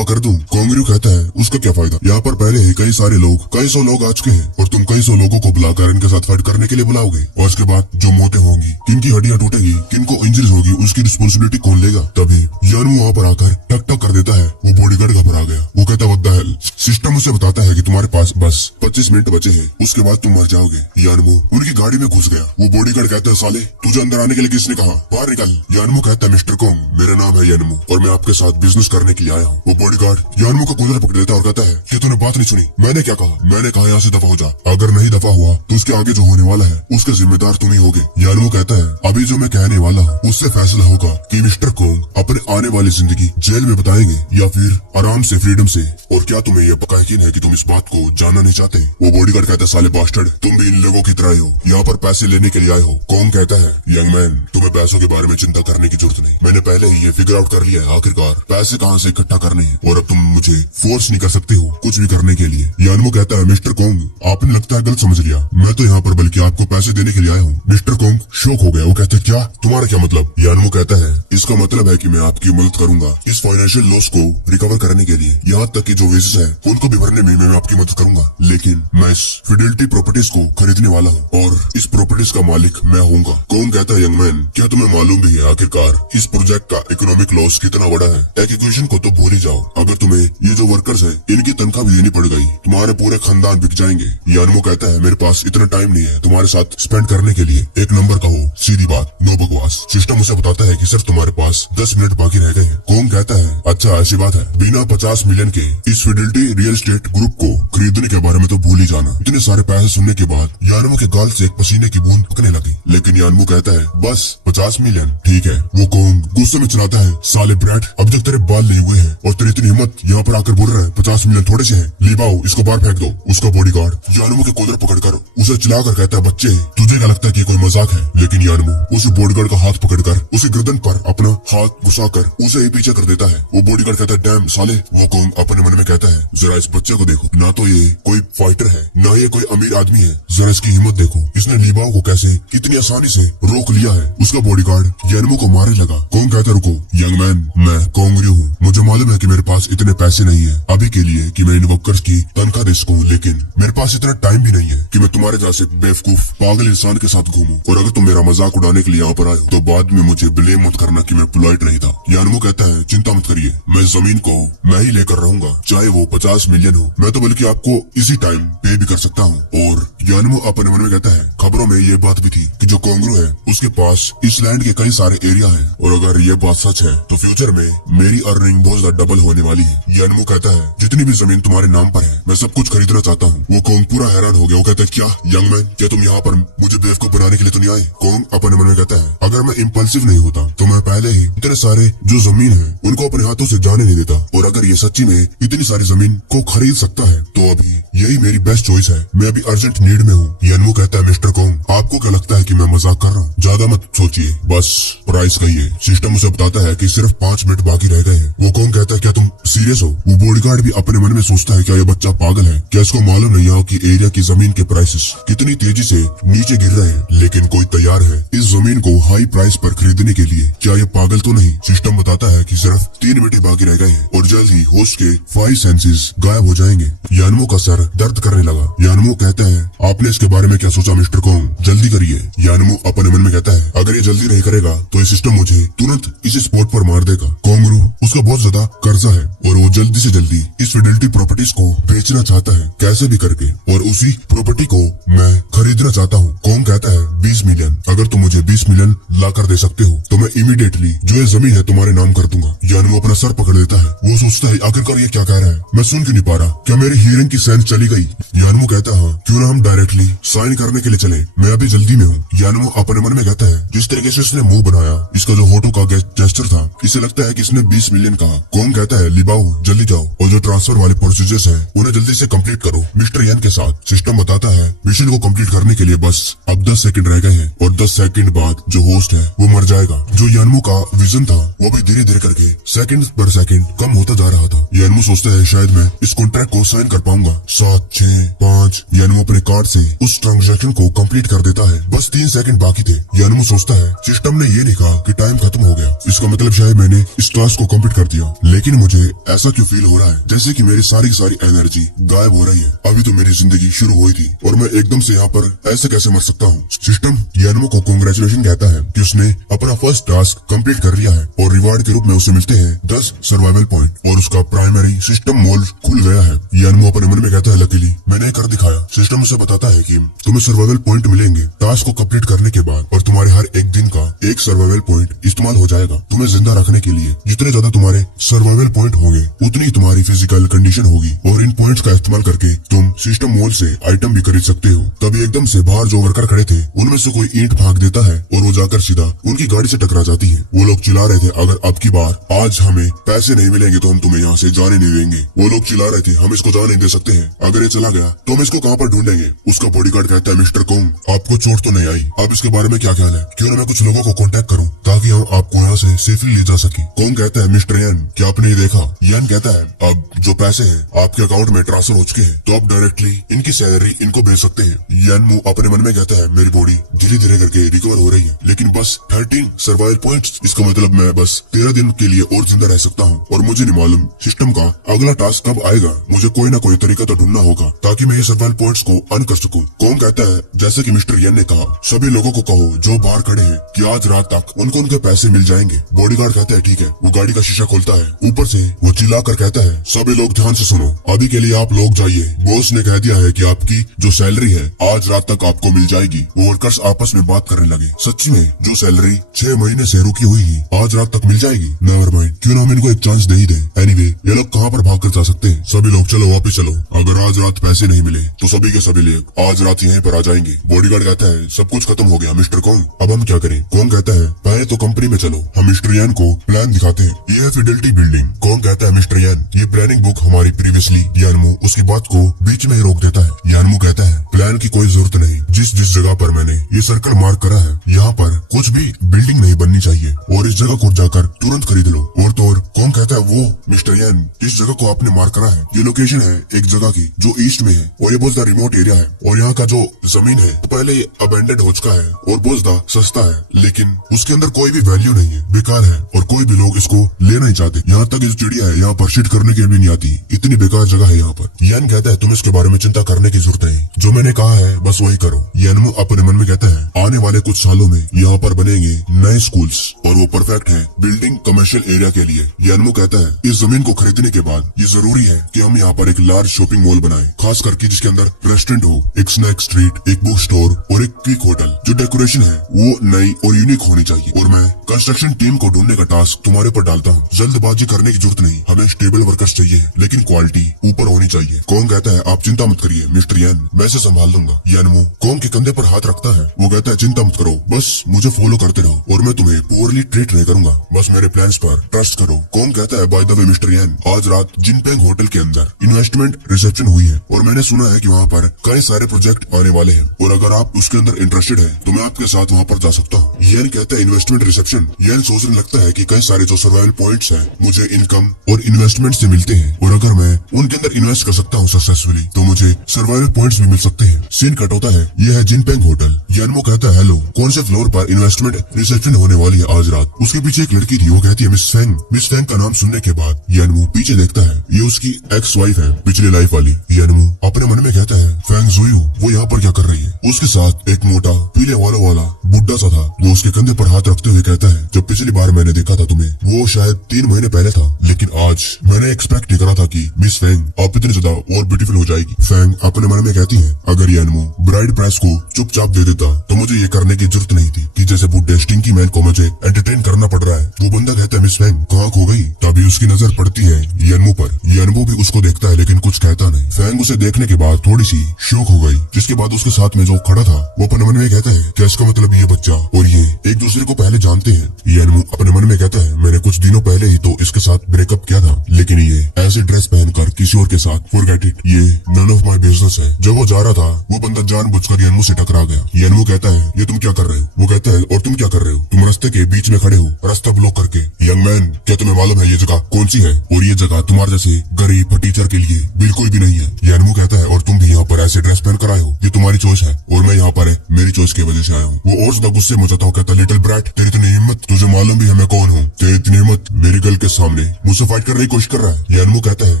दफा कर दूं। कोंगरू कहता है उसका क्या फायदा, यहाँ पर पहले ही कई सारे लोग, कई सौ लोग आ चुके हैं और तुम कई सौ लोगों को बुलाकर इनके साथ फाइट करने के लिए बुलाओगे, और उसके बाद जो मौतें होंगी, किनकी हड्डियां टूटेगी, किनको इंजरीज होगी, उसकी रिस्पॉन्सिबिलिटी कौन लेगा। तभी यानमू वहाँ पर आकर टक टक कर देता है। वो बॉडीगार्ड घबरा गया। वो कहता है व्हाट द हेल। सिस्टम उसे बताता है कि तुम्हारे पास बस 25 मिनट बचे हैं, उसके बाद तुम मर जाओगे। यानमू उनकी गाड़ी में घुस गया। वो बॉडीगार्ड कहता है साले तुझे अंदर आने के लिए किसने कहा, बाहर निकल। यानमू कहता है मिस्टर कोंग, मेरा नाम है यानमू और मैं आपके साथ बिजनेस करने के लिए आया हूँ। वो बॉडीगार्ड यानमू का कूलर पकड़ देता है और कहता है कि तूने बात नहीं सुनी। मैंने क्या कहा, मैंने कहा यहाँ से दफा हो जा। अगर नहीं दफा हुआ तो उसके आगे जो होने वाला है उसका जिम्मेदार तुम ही होगे। यानमू कहता है अभी जो मैं कहने वाला हूँ उससे फैसला होगा कि मिस्टर कोंग अपने आने वाली जिंदगी जेल में बताएंगे या फिर आराम से फ्रीडम से। और क्या तुम्हें यह पक्का यकीन है कि तुम इस बात को जानना नहीं चाहते। वो बॉडीगार्ड कहता है साले बास्टर्ड, तुम भी इन लोगों की तरह ही हो, यहाँ पर पैसे लेने के लिए आए हो। कोंग कहता है यंग मैन, तुम्हें पैसों के बारे में चिंता करने की जरूरत नहीं, मैंने पहले ही ये फिगर आउट कर लिया है आखिरकार पैसे कहाँ से इकट्ठा करने हैं, और अब तुम मुझे फोर्स नहीं कर सकते हो कुछ भी करने के लिए। यानमू कहता है मिस्टर कोंग, आपने लगता है गलत समझ लिया, मैं तो यहाँ पर बल्कि आपको पैसे देने के लिए आया हूँ। मिस्टर कोंग शॉक हो गया। वो कहते क्या, तुम्हारा क्या मतलब। यानमू कहता है इसका मतलब है कि मैं आपकी मदद करूंगा इस फाइनेंशियल लॉस को रिकवर करने के लिए, यहाँ तक कि जो वेजेस है उनको भी भरने में मैं आपकी मदद करूंगा। लेकिन मैं इस फिडेलिटी प्रॉपर्टीज को खरीदने वाला हूँ और इस प्रॉपर्टीज का मालिक मैं होऊंगा। कौन कहता है यंग मैन, क्या तुम्हें मालूम भी है आखिरकार इस प्रोजेक्ट का इकोनॉमिक लॉस कितना बड़ा है। एक इक्वेशन को तो भूल ही जाओ, अगर तुम्हें ये जो वर्कर्स है इनकी तनख्वाह भी देनी पड़ गई तुम्हारे पूरे खानदान बिक जाएंगे। यानमू कहता है मेरे पास इतना टाइम नहीं है तुम्हारे साथ स्पेंड करने के लिए, एक नंबर कहो, सीधी बात, नो बकवास। सिस्टम उसे बताता है कि सिर्फ तुम्हारे पास 10 मिनट बाकी रह गए हैं। कौन कहता है अच्छा ऐसी बात है, बिना 50 मिलियन के इस फिडेलिटी रियल एस्टेट ग्रुप को खरीदने के बारे में तो भूल ही जाना। इतने सारे पैसे सुनने के बाद यानमू के गाल से एक पसीने की बूंद पकने लगी। लेकिन यानमू कहता है बस 50 मिलियन ठीक है। वो कौन गुस्से में चिल्लाता है साले ब्रैट, अब तक तेरे बाल नहीं हुए हैं और तेरी इतनी हिम्मत यहाँ पर आकर बोल रहा है 50 मिलियन थोड़े से हैं, लीबाओ इसको बाहर फेंक दो। उसका बॉडीगार्ड यानमू के कॉलर पकड़कर उसे चिल्लाकर कहता है बच्चे तुझे क्या लगता है कि कोई मजाक है। लेकिन यानमू उस बॉडीगार्ड का हाथ पकड़कर उसे गर्दन पर अपना हाथ घुसाकर उसे ही पीछे कर देता है। वो बॉडीगार्ड कहता है डैम साले। वो कौन अपने मन में कहता है जरा इस बच्चे को देखो, ना तो ये कोई फाइटर है ना ये कोई अमीर आदमी है, जरा इसकी हिम्मत देखो, इसने लीबाओ को कैसे इतनी आसानी से रोक लिया है। उसका बॉडीगार्ड यानमू को मारने लगा। कौन कहता रुको यंग मैन, मैं कोंगरू हूँ, मुझे मालूम है कि मेरे पास इतने पैसे नहीं है अभी के लिए कि मैं इन वर्कर्स की तनख्वाह दे सकूं, लेकिन मेरे पास इतना टाइम भी नहीं है कि मैं तुम्हारे जैसे बेवकूफ पागल इंसान के साथ घूमूं। और अगर तुम मेरा मजाक उड़ाने के लिए यहाँ पर आए हो तो बाद में मुझे ब्लेम मत करना कि मैं पोलाइट नहीं था। यानमू कहता है चिंता मत करिए, मैं जमीन को मैं ही लेकर रहूंगा, चाहे वो 50 मिलियन हो, मैं तो बल्कि आपको इसी टाइम पे भी कर सकता हूँ। और यानमू अपने मन में कहता है खबरों में ये बात भी थी कि जो कोंगरू है उसके पास इस लैंड के कई सारे एरिया है, और अगर ये बात सच है तो फ्यूचर में मेरी अर्निंग बहुत ज्यादा डबल होने वाली है। यानमू कहता है जितनी भी जमीन तुम्हारे नाम पर है मैं सब कुछ खरीदना चाहता हूँ। वो कोंग पूरा हैरान हो गया। वो कहता है क्या यंग मैन, क्या तुम यहाँ पर मुझे बेवकूफ बनाने के लिए तो नहीं आए। कोंग अपने मन में कहता है अगर मैं इम्पल्सिव नहीं होता तो मैं पहले ही इतने सारे जो जमीन है उनको अपने हाथों से जाने नहीं देता, और अगर ये सच्ची में इतनी सारी जमीन को खरीद सकता है तो अभी यही मेरी बेस्ट चॉइस है, मैं अभी अर्जेंट नीड में हूँ। यानमू कहता है मिस्टर कोंग आपको क्या लगता है कि मैं मजाक कर रहा हूँ, ज्यादा मत सोचिए, बस प्राइस कहिए। सिस्टम उसे बताता है कि सिर्फ 5 मिनट बाकी रह गए हैं। वो कोंग कहता है क्या तुम सीरियस हो। वो बॉडीगार्ड भी अपने मन में सोचता है क्या ये बच्चा पागल है, क्या इसको मालूम नहीं है कि एरिया की जमीन के प्राइसेस कितनी तेजी से नीचे गिर रहे हैं, लेकिन कोई तैयार है इस जमीन को हाई प्राइस पर खरीदने के लिए, क्या ये पागल तो नहीं। सिस्टम बताता है कि सिर्फ 3 मिनट ही बाकी रह गए हैं और जल्द ही होस्ट के 5 सेंसेस गायब हो जाएंगे। यानमू का सर दर्द करने लगा। यानमू कहता है आपने इसके बारे में क्या सोचा मिस्टर कोंग, जल्दी करिए। यानमू अपने मन में कहता है अगर ये जल्दी नहीं करेगा तो ये सिस्टम मुझे तुरंत इस स्पॉट पर मार देगा। कोंगरू उसका बहुत ज्यादा कर्जा है और वो जल्दी से जल्दी इस फिडेलिटी प्रॉपर्टीज को बेचना चाहता है कैसे भी करके, और उसी प्रॉपर्टी को मैं खरीदना चाहता हूँ। कौन कहता है 20 मिलियन, अगर तुम मुझे 20 मिलियन ला कर दे सकते हो तो मैं इमीडिएटली जो ये जमीन है तुम्हारे नाम कर दूंगा। यानमू अपना सर पकड़ देता है। वो सोचता है आखिरकार ये क्या कह रहा है, मैं सुन क्यों नहीं पा रहा, क्या मेरी हियरिंग की सेंस चली गई। यानमू कहता है क्यों ना हम डायरेक्टली साइन करने के लिए चले, मैं अभी जल्दी में हूँ। यानमू अपने मन में कहता है जिस तरीके से इसने मुंह बनाया, इसका जो होठों का जेस्चर था, इसे लगता है कि इसने 20 मिलियन कहा। कौन कहता है लिबाओ जल्दी जाओ और जो ट्रांसफर वाले प्रोसीजर्स हैं उन्हें जल्दी से कंप्लीट करो मिस्टर यान के साथ। सिस्टम बताता है मिशन को कंप्लीट करने के लिए बस अब 10 सेकंड रह गए हैं और 10 सेकंड बाद जो होस्ट है वो मर जाएगा। जो यानमू का विजन था वो भी धीरे धीरे करके सेकंड पर सेकंड कम होता जा रहा था। यानमू सोचता है शायद मैं इस कॉन्ट्रैक्ट को साइन कर पाऊंगा। 7, 6, 5 यानमू अपने कार्ड से उस ट्रांजैक्शन को कंप्लीट कर देता है। बस 3 सेकंड बाकी थे। यानमू सोचता है सिस्टम ने ये लिखा कि टाइम खत्म हो गया, इसका मतलब शायद मैंने इस टास्क को कंप्लीट कर दिया, लेकिन मुझे ऐसा क्यों फील हो रहा है जैसे कि मेरी सारी की सारी एनर्जी गायब हो रही है। अभी तो मेरी जिंदगी शुरू हुई थी और मैं एकदम से यहाँ पर ऐसे कैसे मर सकता हूँ। सिस्टम यानमो को कांग्रेचुलेशन कहता है कि उसने अपना फर्स्ट टास्क कंप्लीट कर लिया है और रिवार्ड के रूप में उसे मिलते हैं 10 सर्वाइवल पॉइंट और उसका प्राइमरी सिस्टम मोल खुल गया है। यानमो अपने मन में कहता है लकीली मैंने कर दिखाया। सिस्टम उसे बताता है कि तुम्हें सर्वाइवल पॉइंट मिलेंगे टास्क को कंप्लीट करने के बाद और तुम्हारे हर एक दिन का एक सर्वाइवल पॉइंट इस्तेमाल हो जाएगा तुम्हें जिंदा रखने के लिए। जितने ज्यादा तुम्हारे सर्वाइवल पॉइंट होंगे उतनी ही तुम्हारी फिजिकल कंडीशन होगी और इन पॉइंट्स का इस्तेमाल करके तुम सिस्टम मॉल से आइटम भी खरीद सकते हो। तभी एकदम से बाहर जो वर्कर खड़े थे उनमें से कोई ईंट फेंक देता है और वो जाकर सीधा उनकी गाड़ी से टकरा जाती है। वो लोग चिल्ला रहे थे अगर अब की बार आज हमें पैसे नहीं मिलेंगे तो हम तुम्हें यहाँ से जाने नहीं देंगे। वो लोग चिल्ला रहे थे हम इसको जाने नहीं दे सकते हैं, अगर ये चला गया तो हम इसको कहाँ पर ढूंढेंगे। उसका बॉडीगार्ड कहता है मिस्टर कोंग आपको चोट तो नहीं आई, अब इसके बारे में क्या ख्याल है, क्यों ना मैं कुछ लोगों को कांटेक्ट करूं ताकि हम आपको यहाँ से सेफली ले जा सके। कोंग कहता है मिस्टर यान क्या आपने ये देखा। यान कहता है अब जो पैसे हैं आपके अकाउंट में ट्रांसफर हो चुके हैं तो आप डायरेक्टली इनकी सैलरी इनको भेज सकते हैं। यान मुंह अपने मन में कहता है मेरी बॉडी धीरे धीरे करके रिकवर हो रही है लेकिन बस 13 सर्वाइवल पॉइंट्स, इसका मतलब मैं बस 13 दिन के लिए और जिंदा रह सकता हूँ और मुझे नहीं मालूम सिस्टम का अगला टास्क कब आएगा। मुझे कोई ना कोई तरीका तो ढूंढना होगा ताकि मैं ये सर्वाइवल पॉइंट्स को अर्न कर सकूं। कौन कहता है जैसे कि मिस्टर यान ने कहा सभी लोगों को कहो जो बाहर खड़े हैं कि आज रात तक उनको उनके पैसे मिल जाएंगे। बॉडीगार्ड कहता है ठीक है। वो गाड़ी का शीशा खोलता है, ऊपर से वो चिल्ला कर कहता है सभी लोग ध्यान से सुनो, अभी के लिए आप लोग जाइए, बॉस ने कह दिया है कि आपकी जो सैलरी है आज रात तक आपको मिल जाएगी। वो वर्कर्स आपस में बात करने लगे सच्ची में जो सैलरी 6 महीने से रुकी हुई है आज रात तक मिल जाएगी। नेवर माइंड, क्यों ना हम इनको एक चांस दे ही दें। एनीवे ये लोग कहाँ पर भाग कर जा सकते हैं। सभी लोग चलो वापस चलो, अगर आज रात पैसे नहीं मिले तो सभी के सभी लोग आज रात यहीं पर आ जाएंगे। बॉडीगार्ड कहता है सब कुछ खत्म हो गया मिस्टर कॉन्ग, अब हम क्या करें। कॉन्ग कहता है पहले तो कंपनी में चलो, हम मिस्टर यान को प्लान दिखाते हैं, ये है फिडेलिटी बिल्डिंग। कॉन्ग कहता है मिस्टर यान ये प्लानिंग बुक हमारी प्रीवियसली। यानमू उसकी बात को बीच में ही रोक देता है। यानमू कहता है प्लान की कोई जरूरत नहीं, जिस जिस जगह पर मैंने ये सर्कल मार्क करा है यहाँ पर कुछ भी बिल्डिंग नहीं बननी चाहिए और इस जगह को जाकर तुरंत खरीद लो। और तो और कौन कहता है वो मिस्टर यान इस जगह को आपने मार्क करा है ये लोकेशन है एक जगह की जो ईस्ट में है और ये बहुत ज्यादा रिमोट एरिया है और यहाँ का जो जमीन है तो पहले ये अबेंडेड हो चुका है और बहुत ज्यादा सस्ता है लेकिन उसके अंदर कोई भी वैल्यू नहीं है, बेकार है और कोई भी लोग इसको लेना नहीं चाहते। यहाँ तक जो चिड़िया है यहाँ पर शिट करने के भी नहीं आती, इतनी बेकार जगह है यहाँ पर। यान कहता है तुम इसके बारे में चिंता करने की जरूरत नहीं, जो मैंने कहा है बस वही करो। यानमू अपने मन में कहता है आने वाले कुछ सालों में यहाँ पर बनेंगे नए स्कूल्स और वो परफेक्ट है बिल्डिंग कमर्शियल एरिया के लिए। यानमू कहता है इस जमीन को खरीदने के बाद ये जरूरी है कि हम यहाँ पर एक लार्ज शॉपिंग मॉल बनाएं, खास करके जिसके अंदर रेस्टोरेंट हो, एक स्नैक स्ट्रीट, एक बुक स्टोर और एक क्विक होटल। जो डेकोरेशन है वो नई और यूनिक होनी चाहिए और मैं कंस्ट्रक्शन टीम को ढूंढने का टास्क तुम्हारे ऊपर डालता हूँ। जल्दबाजी करने की जरूरत नहीं, हमें स्टेबल वर्कर्स चाहिए लेकिन क्वालिटी ऊपर होनी चाहिए। कौन कहता है आप चिंता मत करिए मिस्टर यान, मैं इसे संभाल लूंगा। यानमू कौन के कंधे पर हाथ रखता है, वो कहता है चिंता मत करो, बस मुझे फॉलो करते रहो और मैं तुम्हें पुअरली ट्रीट नहीं करूंगा, बस मेरे प्लान्स पर ट्रस्ट करो। कौन कहता है बाय द वे मिस्टर यान आज रात जिनपेंग होटल के अंदर इन्वेस्टमेंट रिसेप्शन हुई है और मैंने सुना है कि वहाँ पर कई सारे प्रोजेक्ट आने वाले हैं और अगर आप उसके अंदर इंटरेस्टेड है तो मैं आपके साथ वहाँ पर जा सकता हूँ। यान कहता है इन्वेस्टमेंट रिसेप्शन। यान सोचने लगता है कि कई सारे जो सर्वाइवल पॉइंट्स हैं मुझे इनकम और इन्वेस्टमेंट से मिलते हैं और अगर मैं उनके अंदर इन्वेस्ट कर सकता हूँ सक्सेसफुली तो मुझे सर्वाइवल पॉइंट्स भी मिल सकते हैं। सीन कट होता है, यह है जिनपेंग होटल। यानमो कहता है हेलो, कौन से फ्लोर पर इन्वेस्टमेंट रिसेप्शन होने वाली है आज रात। उसके पीछे एक लड़की थी, वो कहती है मिस फेंग। मिस फेंग का नाम सुनने के बाद यानमू पीछे देखता है, ये उसकी एक्स वाइफ है पिछली लाइफ वाली। यानमू अपने मन में कहता है फेंग जुयू वो यहाँ पर क्या कर रही है। उसके साथ एक मोटा पीले वालों वाला बुड्ढा सा था, वो उसके कंधे पर हाथ रखते हुए कहता है जब पिछली बार मैंने देखा था तुम्हें वो शायद 3 महीने पहले था लेकिन आज मैंने एक्सपेक्ट नहीं करा था कि मिस फेंग आप इतनी ज्यादा और ब्यूटीफुल हो जाएगी। फेंग अपने मन में कहती है अगर यानमू ब्राइड प्राइस को चुपचाप दे देता तो मुझे ये करने की जरूरत नहीं थी कि जैसे बुड्ढे स्टिंकी मैन को मुझे एंटरटेन करना पड़ रहा है। वो बंदा कहता है मिस फेंग कहाँ खो गई। तभी उसकी नजर पड़ती है यानमू पर। यानमू भी उसको देखता है लेकिन कुछ कहता नहीं। फेंग उसे देखने के बाद थोड़ी सी शौक हो गई, जिसके बाद उसके साथ में जो खड़ा था वो अपने मन में कहता है क्या इसका मतलब ये बच्चा और ये एक दूसरे को पहले जानते हैं। यानमू अपने मन में कहता है मैंने कुछ दिनों पहले ही तो इसके साथ ब्रेकअप किया था लेकिन ये ऐसे ड्रेस पहनकर किसी और के साथ फॉरगेट इट, ये नन ऑफ माय बिजनेस है। जब वो जा रहा था वो बंदा जानबूझकर यानमू से टकरा गया। यानमू कहता है ये तुम क्या कर रहे हो। वो कहता है और तुम क्या कर रहे हो, तुम रास्ते के बीच में खड़े हो रास्ता ब्लॉक करके। यंग मैन क्या तुम्हें मालूम है ये जगह कौन सी है और ये जगह तुम्हारे तुम्हारे जैसे गरीब टीचर के लिए बिल्कुल भी नहीं है। यानमू कहता है और तुम भी यहाँ पर ऐसे ड्रेस पहन कर आए हो, ये तुम्हारी चॉइस है और मैं यहाँ पर है मेरी चॉइस की वजह से आया हूँ। वो और ज्यादा गुस्से में जाता हूँ, कहता लिटिल ब्रैट तेरी इतनी हिम्मत, तुझे मालूम भी है मैं कौन हूँ, तेरी इतनी हिम्मत मेरी गर्ल के सामने मुझसे फाइट करने की कोशिश कर रहा है। यानमू कहता है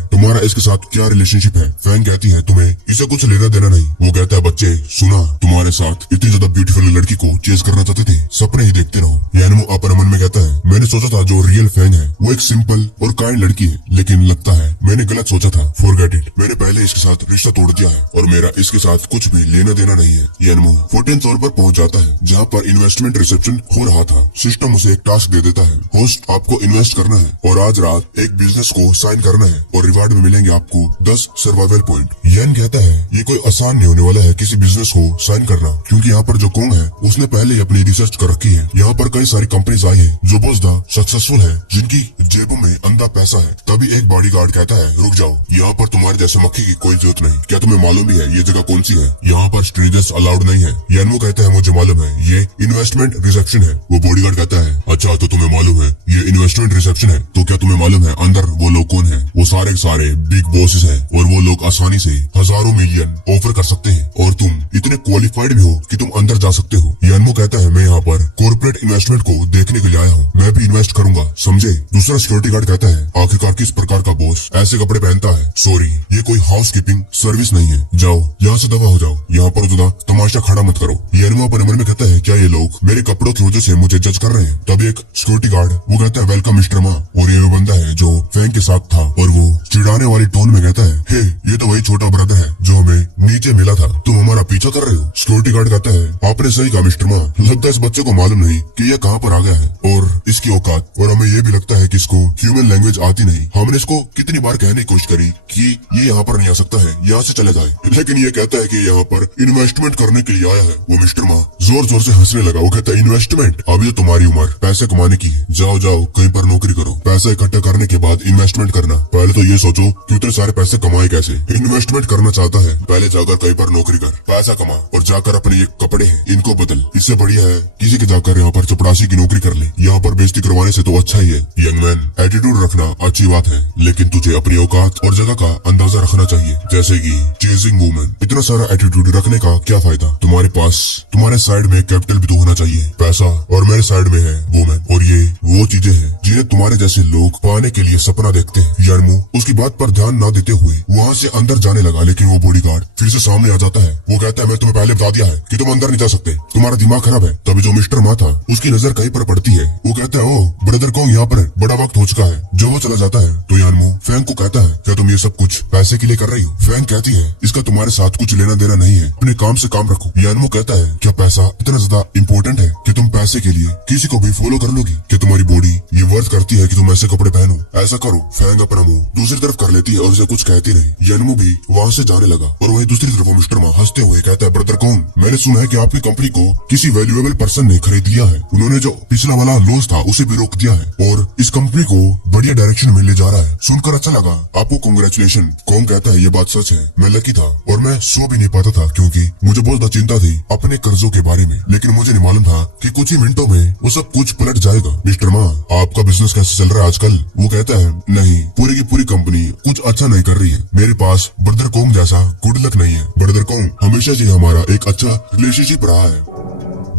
तुम्हारा इसके साथ क्या रिलेशनशिप है। फैंग कहती है तुम्हें इसे कुछ लेना देना नहीं। वो कहता है बच्चे सुना, तुम्हारे साथ इतनी ज्यादा ब्यूटीफुल लड़की को चेस करना चाहते थे, सपने ही देखते रहो। यानमू अपने मन में कहता है मैंने सोचा था जो रियल फैंग है वो एक सिंपल और काइंड लड़की है, लेकिन लगता है मैंने गलत सोचा था। फॉरगेट इट, मैंने पहले इसके साथ रिश्ता तोड़ दिया है और मेरा इसके साथ कुछ भी लेना देना नहीं है। यानमू 14 फ्लोर पर पहुंच जाता है जहाँ पर इन्वेस्टमेंट रिसेप्शन हो रहा था। सिस्टम उसे एक टास्क दे देता है, होस्ट आपको इन्वेस्ट करना है और आज रात एक बिजनेस को साइन करना है और रिवार्ड में मिलेंगे आपको 10 सर्वाइवल पॉइंट। यान कहता है ये कोई आसान नहीं होने वाला है किसी बिजनेस को साइन करना, क्योंकि यहाँ पर जो कोंग है उसने पहले ही अपनी रिसर्च कर रखी है। यहाँ पर कई सारी कंपनीज आई है जो बहुत ज्यादा सक्सेसफुल है, जिनकी जेबों में अंधा पैसा है। तभी एक बॉडीगार्ड कहता है रुक जाओ, यहाँ पर तुम्हारे जैसे मक्खी की कोई जरूरत नहीं। क्या तुम्हें मालूम भी है ये जगह कौन सी है? यहाँ पर स्ट्रेंजर्स अलाउड नहीं है। यानमू कहता है मुझे मालूम है, ये इन्वेस्टमेंट रिसेप्शन है। वो बॉडीगार्ड कहता है अच्छा तो तुम्हें मालूम है ये इन्वेस्टमेंट रिसेप्शन है, तो क्या तुम्हें मालूम है अंदर वो लोग कौन है? वो सारे सारे बिग बॉसेस है और वो लोग आसानी से हजारों मिलियन ऑफर कर सकते हैं और तुम इतने क्वालिफाइड भी हो कि तुम अंदर जा सकते हो। यानमू कहता है मैं यहाँ पर कॉर्पोरेट इन्वेस्टमेंट को देखने के लिए आया हूँ, मैं भी इन्वेस्ट करूंगा, समझे? दूसरा सिक्योरिटी गार्ड कहता है आखिरकार किस प्रकार का बॉस ऐसे कपड़े पहनता है? सॉरी ये कोई हाउस कीपिंग सर्विस नहीं है, जाओ यहाँ से दफा हो जाओ, यहाँ पर ज्यादा तमाशा खड़ा मत करो। यानमू अपने मन में कहता है क्या ये लोग मेरे कपड़ों की वजह से मुझे जज कर रहे हैं? तब एक सिक्योरिटी गार्ड वो कहता है वेलकम मिस्टर मा, और ये वो बंदा है जो फैंग के साथ था और वो चिढ़ाने वाली टोन में कहता है हे ये तो वही छोटा ब्रदर है जो हमें नीचे मिला था, तुम हमारा पीछा कर रहे हो? सिक्योरिटी गार्ड कहता है आपने सही कहा मिस्टर मा, लगता है इस बच्चे को मालूम नहीं कि ये कहाँ पर आ गया है और इसकी औकात, और हमें ये भी लगता है कि इसको ह्यूमन लैंग्वेज आती नहीं। हमने इसको कितनी बार कहने की कोशिश करी कि ये यहाँ पर नहीं आ सकता है, यहाँ से चले जाए, लेकिन ये कहता है कि यहाँ पर इन्वेस्टमेंट करने के लिए आया है। वो मिस्टर मा जोर जोर से हंसने लगा, वो कहता है इन्वेस्टमेंट, अभी तो तुम्हारी उम्र पैसे कमाने की है, जाओ जाओ कहीं पर नौकरी करो, पैसा इकट्ठा करने के बाद इन्वेस्टमेंट करना। पहले तो ये सोचो कि उतने सारे पैसे कमाए कैसे। इन्वेस्टमेंट करना चाहता है पहले जाकर कहीं पर नौकरी कर, पैसा कमा और जाकर अपने ये कपड़े हैं इनको बदल, इससे बढ़िया है किसी के जाकर यहाँ पर चपरासी की नौकरी कर ले, यहाँ पर बेइज्जती करवाने से तो अच्छा ही है। यंग मैन एटीट्यूड रखना अच्छी बात है, लेकिन तुझे अपनी औकात और जगह का अंदाजा रखना चाहिए, जैसे कि चेजिंग वुमेन। इतना सारा एटीट्यूड रखने का क्या फायदा? तुम्हारे पास तुम्हारे साइड में कैपिटल भी तो होना चाहिए, पैसा, और मेरे साइड में है वुमेन, और ये वो चीजें हैं जिन्हें तुम्हारे जैसे लोग पाने के लिए सपना देखते हैं। यानमू उसकी बात पर ध्यान न देते हुए वहाँ से अंदर जाने लगा, लेकिन वो बॉडीगार्ड फिर से सामने आ जाता है। वो कहता है मैं तुम्हें पहले बता दिया है कि तुम अंदर नहीं जा सकते, तुम्हारा दिमाग खराब है। तभी जो मिस्टर मा था उसकी नजर कहीं पर पड़ती है, वो कहता है ओ ब्रदर कौन यहाँ पर है, बड़ा वक्त हो चुका है। जो वो चला जाता है तो यानमू फैंग को कहता है क्या तुम ये सब कुछ पैसे के लिए कर रही हो? फैंग कहती है इसका तुम्हारे साथ कुछ लेना देना नहीं है, अपने काम से काम रखो। यानमू कहता है क्या पैसा इतना ज्यादा इम्पोर्टेंट है कि तुम पैसे के लिए किसी को भी फॉलो कर लोगी? कि तुम्हारी बॉडी ये वर्थ करती है कि तुम ऐसे कपड़े पहनो? ऐसा करो। फैंग अपना मुंह दूसरी तरफ कर लेती है और उसे कुछ कहती नहीं। यानमू भी वहाँ से जाने लगा और वहीं दूसरी तरफ वो मिस्टर मा हंसते हुए कहता है ब्रदर कौन, मैंने सुना है कि आपकी कंपनी को किसी वैल्यूएबल पर्सन ने खरीद लिया है, उन्होंने जो पिछला वाला लॉस था उसे भी रोक दिया है और इस कंपनी को बढ़िया डायरेक्शन में ले जा रहा है। सुनकर अच्छा लगा, आपको कांग्रेचुलेशन। कौन कहता है ये बात सच है, मैं लकी था और मैं सो भी नहीं पाता था क्योंकि मुझे बहुत ज्यादा चिंता थी अपने कर्जों के बारे में, लेकिन मुझे नहीं मालूम था कि कुछ ही मिनटों में वो सब कुछ पलट जाएगा। मिस्टर मा आपका बिजनेस कैसे चल रहा है आजकल? वो कहता है नहीं, पूरी की पूरी कंपनी कुछ अच्छा नहीं कर रही है, मेरे पास ब्रदर कोंग जैसा गुड लक नहीं है। ब्रदर कोंग हमेशा से हमारा एक अच्छा रिलेशनशिप रहा है,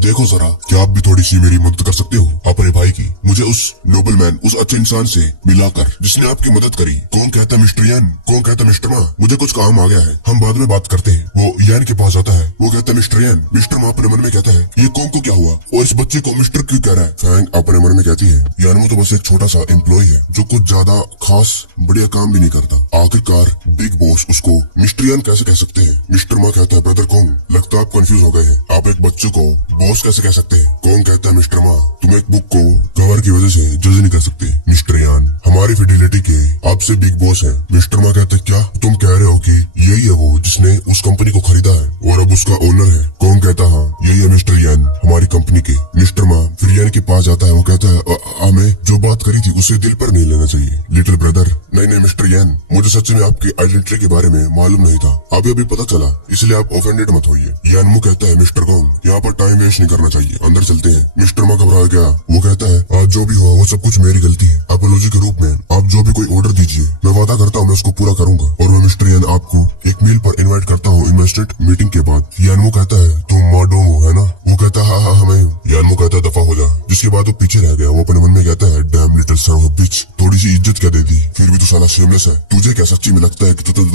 देखो जरा क्या आप भी थोड़ी सी मेरी मदद कर सकते हो अपने भाई की? मुझे उस नोबल मैन, उस अच्छे इंसान से मिलाकर जिसने आपकी मदद करी। कौन कहता है मिस्टर यान, कौन कहता है मिस्टर मा मुझे कुछ काम आ गया है, हम बाद में बात करते हैं। वो यान के पास जाता है, वो कहता है मिस्टर यान। मिस्टर मा अपने मन में कहता है ये कौन को क्या हुआ और इस बच्चे को मिस्टर क्यों कह रहा है? फैंग अपने मन में कहती है यानमू तो बस एक छोटा सा एम्प्लॉय है जो कुछ ज्यादा खास बढ़िया काम भी नहीं करता, आखिरकार बिग बॉस उसको मिस्टर यान कैसे कह सकते हैं? मिस्टर मा कहता है ब्रदर कौन, लगता है आप कंफ्यूज हो गए हैं, आप एक बच्चे को बॉस कैसे कह सकते हैं? कौन कहता है मिस्टर मा तुम एक बुक को कवर की वजह से जज नहीं कर सकते? मिस्टर यान हमारी फिडेलिटी के आपसे बिग बॉस है। मिस्टर मा कहते हैं क्या तुम कह रहे हो कि यही है वो जिसने उस कंपनी को खरीदा है और अब उसका ओनर है? कौन कहता हाँ यही है मिस्टर यान हमारी कंपनी के। मिस्टर मा फिर यान के पास जाता है, वो कहता है हमें जो बात करी थी उसे दिल पर नहीं लेना चाहिए लिटिल ब्रदर। नहीं मिस्टर यान मुझे सच में आपकी आइडेंटिटी के बारे में मालूम नहीं था, अभी पता चला, इसलिए आप ऑफेंडेड मत होइए। यानमू कहता है मिस्टर कौन यहाँ पर टाइम वेस्ट नहीं करना चाहिए, अंदर चलते हैं। मिस्टर मा घबरा गया। वो कहता है आज जो भी हुआ वो सब कुछ मेरी गलती है। अपोलॉजी के रूप में आप जो भी कोई ऑर्डर दीजिए, मैं वादा करता हूँ मैं उसको पूरा करूंगा। और मैं मिस्टर यान आपको एक मील पर इन्वाइट करता हूँ इन्वेस्टेड मीटिंग के बाद। यान वो कहता है तुम माडोंग हो है ना? वो कहता है हाँ मैं हूँ। यान वो कहता है दफा हो जा। जिसके बाद वो पीछे रह गया। वो अपने मन में कहता है damn little son of a bitch, थोड़ी सी इज्जत क्या दे दी, फिर भी तू साला शेमलेस है। तुझे क्या सच्ची में लगता है कि तू तो